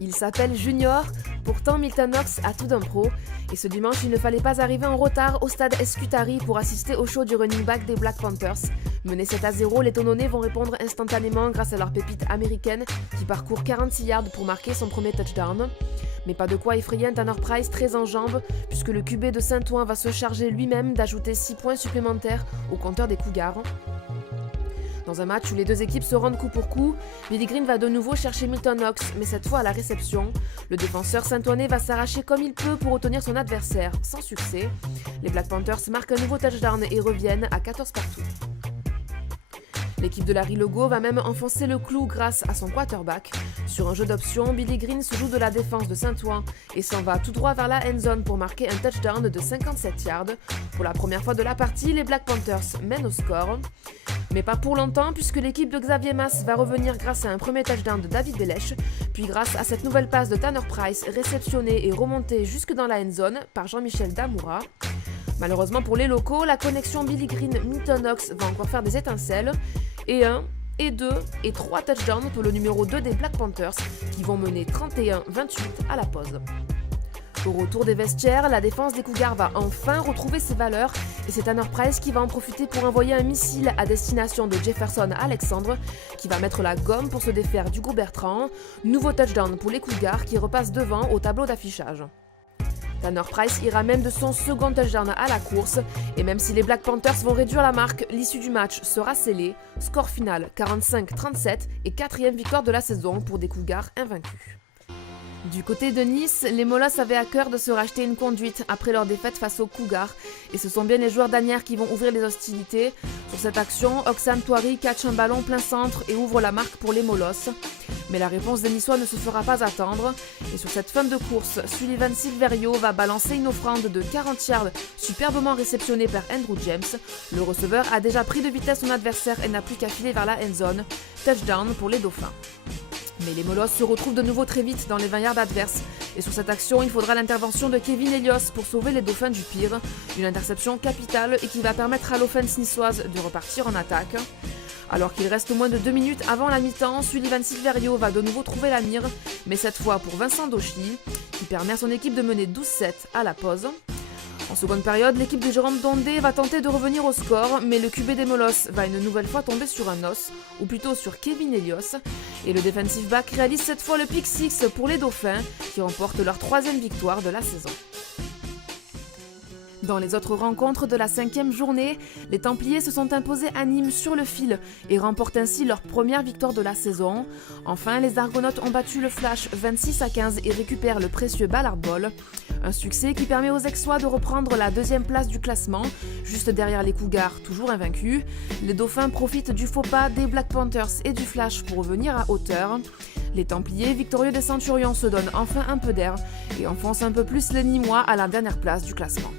Il s'appelle Junior, pourtant Milton Knox a tout d'un pro, et ce dimanche il ne fallait pas arriver en retard au stade Escutari pour assister au show du running back des Black Panthers. Menés 7-0, les Tononnais vont répondre instantanément grâce à leur pépite américaine qui parcourt 46 yards pour marquer son premier touchdown. Mais pas de quoi effrayer un Tanner Price très en jambes, puisque le QB de Saint-Ouen va se charger lui-même d'ajouter 6 points supplémentaires au compteur des Cougars. Dans un match où les deux équipes se rendent coup pour coup, Billy Green va de nouveau chercher Milton Knox, mais cette fois à la réception. Le défenseur saint-oennais va s'arracher comme il peut pour retenir son adversaire, sans succès. Les Black Panthers marquent un nouveau touchdown et reviennent à 14 partout. L'équipe de Larry Legault va même enfoncer le clou grâce à son quarterback. Sur un jeu d'option, Billy Green se joue de la défense de Saint-Ouen et s'en va tout droit vers la end zone pour marquer un touchdown de 57 yards. Pour la première fois de la partie, les Black Panthers mènent au score. Mais pas pour longtemps, puisque l'équipe de Xavier Masse va revenir grâce à un premier touchdown de David Delèche, puis grâce à cette nouvelle passe de Tanner Price, réceptionnée et remontée jusque dans la end zone par Jean-Michel Damoura. Malheureusement pour les locaux, la connexion Billy Green-Milton Knox va encore faire des étincelles, et 1, et 2, et 3 touchdowns pour le numéro 2 des Black Panthers, qui vont mener 31-28 à la pause. Au retour des vestiaires, la défense des Cougars va enfin retrouver ses valeurs et c'est Tanner Price qui va en profiter pour envoyer un missile à destination de Jefferson Alexandre qui va mettre la gomme pour se défaire d'Hugo Bertrand. Nouveau touchdown pour les Cougars qui repassent devant au tableau d'affichage. Tanner Price ira même de son second touchdown à la course et même si les Black Panthers vont réduire la marque, l'issue du match sera scellée. Score final 45-37 et 4e victoire de la saison pour des Cougars invaincus. Du côté de Nice, les Molosses avaient à cœur de se racheter une conduite après leur défaite face aux Cougars et ce sont bien les joueurs d'Asnières qui vont ouvrir les hostilités. Sur cette action, Oxane Touari catch un ballon plein centre et ouvre la marque pour les Molosses. Mais la réponse des Niçois ne se fera pas attendre et sur cette fin de course, Sullivan Silverio va balancer une offrande de 40 yards superbement réceptionnée par Andrew James. Le receveur a déjà pris de vitesse son adversaire et n'a plus qu'à filer vers la end zone. Touchdown pour les Dauphins. Mais les Molosses se retrouvent de nouveau très vite dans les 20 yards adverses. Et sur cette action, il faudra l'intervention de Kevin Elios pour sauver les Dauphins du pire. Une interception capitale et qui va permettre à l'offense niçoise de repartir en attaque. Alors qu'il reste moins de 2 minutes avant la mi-temps, Sullivan Silverio va de nouveau trouver la mire, mais cette fois pour Vincent Dauchy, qui permet à son équipe de mener 12-7 à la pause. En seconde période, l'équipe de Jérôme Dondé va tenter de revenir au score, mais le QB des Molosses va une nouvelle fois tomber sur un os, ou plutôt sur Kevin Elios, et le defensive back réalise cette fois le pick 6 pour les Dauphins, qui remportent leur 3e victoire de la saison. Dans les autres rencontres de la 5e journée, les Templiers se sont imposés à Nîmes sur le fil et remportent ainsi leur première victoire de la saison. Enfin, les Argonautes ont battu le Flash 26-15 et récupèrent le précieux Ballard Ball. Un succès qui permet aux Aixois de reprendre la 2e place du classement, juste derrière les Cougars, toujours invaincus. Les Dauphins profitent du faux pas des Black Panthers et du Flash pour revenir à hauteur. Les Templiers, victorieux des Centurions, se donnent enfin un peu d'air et enfoncent un peu plus les Nîmois à la dernière place du classement.